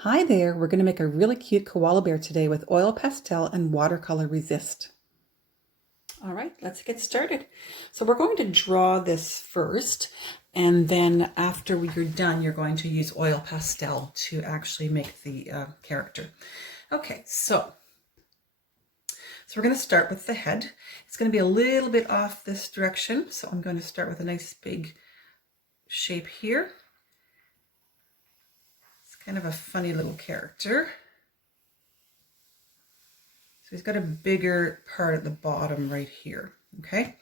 Hi there, we're going to make a really cute koala bear today with oil pastel and watercolor resist. All right, let's get started. So we're going to draw this first, and then after you're done, you're going to use oil pastel to actually make the character. Okay, so we're going to start with the head. It's going to be a little bit off this direction, so I'm going to start with a nice big shape here. Kind of a funny little character. So he's got a bigger part at the bottom right here, okay?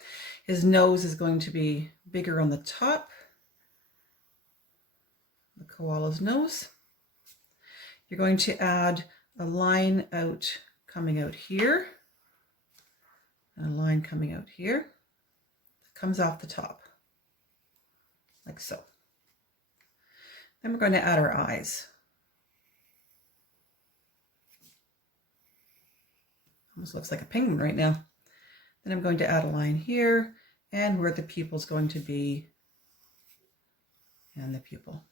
His nose is going to be bigger on the top, the koala's nose. You're going to add a line out, coming out here, and a line coming out here. That comes off the top, like so. Then we're going to add our eyes. Almost looks like a penguin right now. Then I'm going to add a line here and where the pupil's going to be, and the pupil.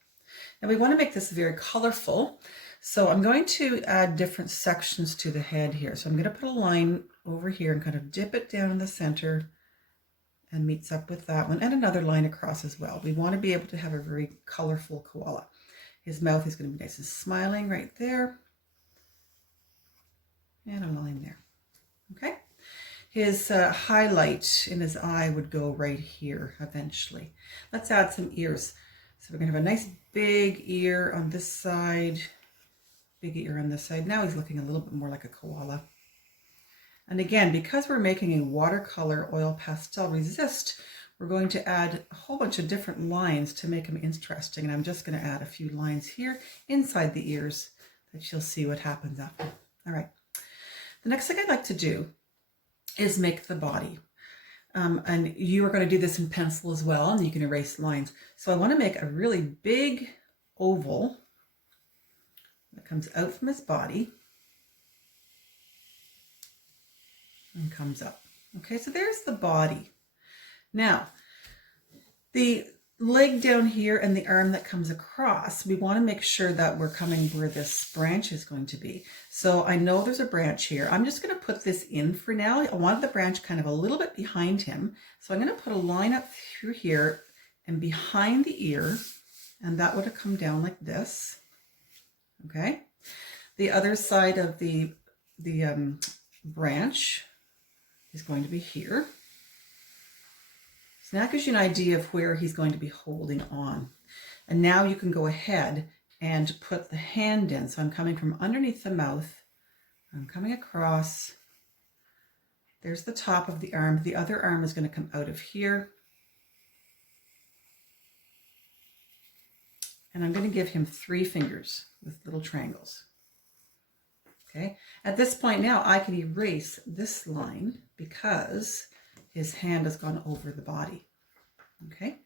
Now we want to make this very colorful, so I'm going to add different sections to the head here. So I'm going to put a line over here and kind of dip it down in the center and meets up with that one, and another line across as well. We want to be able to have a very colorful koala. His mouth is going to be nice and smiling right there, and a line there. Okay, his highlight in his eye would go right here eventually. Let's add some ears. So we're going to have a nice big ear on this side, big ear on this side. Now he's looking a little bit more like a koala. And again, because we're making a watercolor oil pastel resist, we're going to add a whole bunch of different lines to make him interesting. And I'm just going to add a few lines here inside the ears that you'll see what happens after. All right. The next thing I'd like to do is make the body. And you are going to do this in pencil as well, and you can erase lines. So I want to make a really big oval that comes out from his body and comes up. Okay, so there's the body. Now, the leg down here and the arm that comes across, we want to make sure that we're coming where this branch is going to be. So I know there's a branch here. I'm just going to put this in for now. I wanted the branch kind of a little bit behind him. So I'm going to put a line up through here and behind the ear, and that would have come down like this. Okay. The other side of the branch is going to be here. So that gives you an idea of where he's going to be holding on. And now you can go ahead and put the hand in. So I'm coming from underneath the mouth. I'm coming across. There's the top of the arm. The other arm is going to come out of here. And I'm going to give him 3 fingers with little triangles. Okay. At this point now, I can erase this line because his hand has gone over the body. Okay.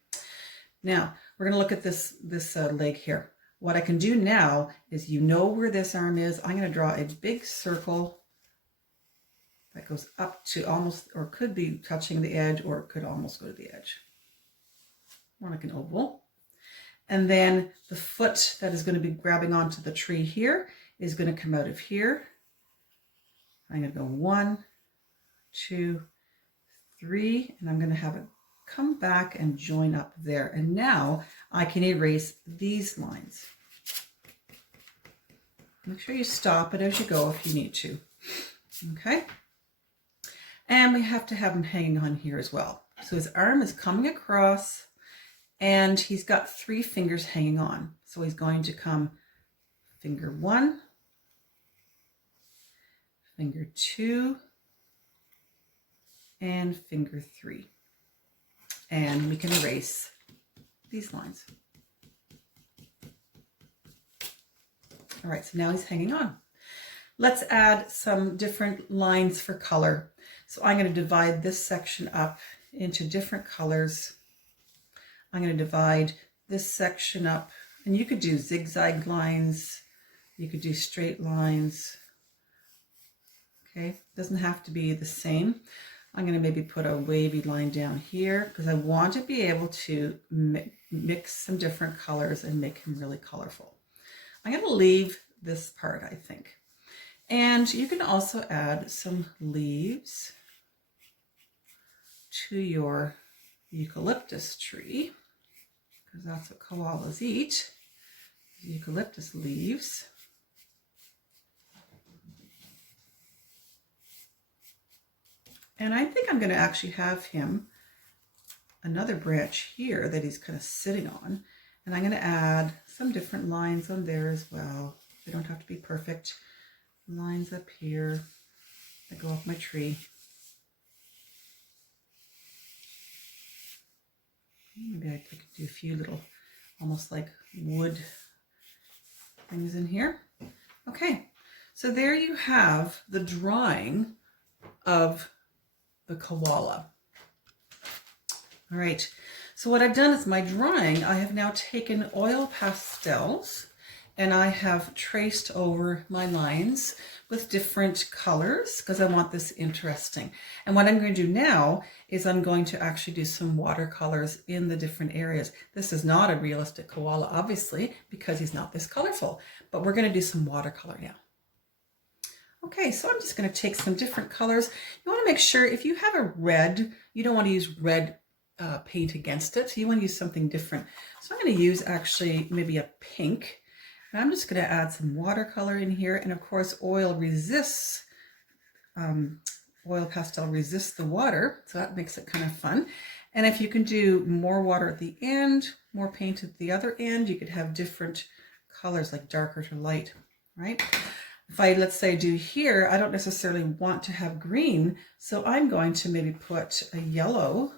Now we're going to look at this leg here. What I can do now is, you know where this arm is. I'm going to draw a big circle that goes up to almost, or could be touching the edge, or it could almost go to the edge. More like an oval. And then the foot that is going to be grabbing onto the tree here is going to come out of here. I'm going to go 1, 2, 3, and I'm going to have it come back and join up there. And now I can erase these lines. Make sure you stop it as you go if you need to. Okay. And we have to have him hanging on here as well. So his arm is coming across and he's got 3 fingers hanging on. So he's going to come finger 1, finger 2, and finger 3. And we can erase these lines. All right, so now he's hanging on. Let's add some different lines for color. So I'm going to divide this section up into different colors. I'm going to divide this section up, and you could do zigzag lines, you could do straight lines. Okay, doesn't have to be the same. I'm going to maybe put a wavy line down here because I want to be able to mix some different colors and make him really colorful. I'm going to leave this part, I think. And you can also add some leaves to your eucalyptus tree, because that's what koalas eat, eucalyptus leaves. And I think I'm going to actually have him another branch here that he's kind of sitting on. And I'm going to add some different lines on there as well. They don't have to be perfect. Lines up here that go up my tree. Maybe I could do a few little, almost like wood things in here. Okay, so there you have the drawing of the koala. All right, so what I've done is my drawing, I have now taken oil pastels and I have traced over my lines with different colors because I want this interesting. And what I'm going to do now is I'm going to actually do some watercolors in the different areas. This is not a realistic koala, obviously, because he's not this colorful, but we're going to do some watercolor now. Okay, so I'm just going to take some different colors. You want to make sure if you have a red, you don't want to use red paint against it. So you want to use something different. So I'm going to use actually maybe a pink. And I'm just going to add some watercolor in here. And of course, oil resists, oil pastel resists the water. So that makes it kind of fun. And if you can do more water at the end, more paint at the other end, you could have different colors like darker to light, right? If I, let's say, do here, I don't necessarily want to have green, so I'm going to maybe put a yellow.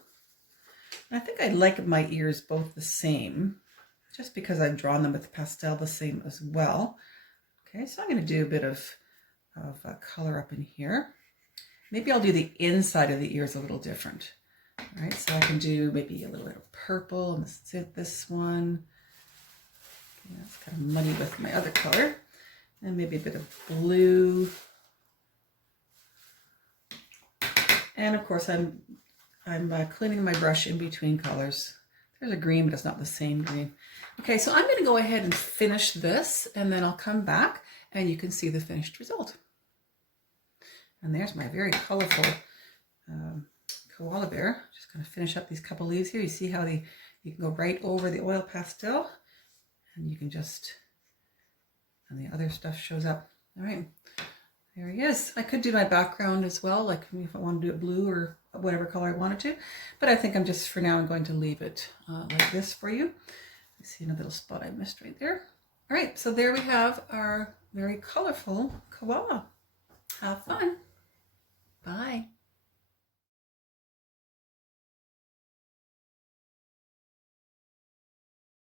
And I think I'd like my ears both the same, just because I've drawn them with pastel the same as well. Okay, so I'm going to do a bit of color up in here. Maybe I'll do the inside of the ears a little different. All right, so I can do maybe a little bit of purple, and this one. Yeah, it's kind of muddy with my other color. And maybe a bit of blue. And of course, I'm cleaning my brush in between colors. There's a green, but it's not the same green. Okay, so I'm going to go ahead and finish this, and then I'll come back and you can see the finished result. And there's my very colorful koala bear. Just going to finish up these couple leaves here. You see how you can go right over the oil pastel, and you can just, and the other stuff shows up. All right, there he is. I could do my background as well, like if I want to do it blue or whatever color I wanted to, but I think I'm just, for now, I'm going to leave it like this for you. You see another little spot I missed right there. All right, so there we have our very colorful koala. Have fun. Bye.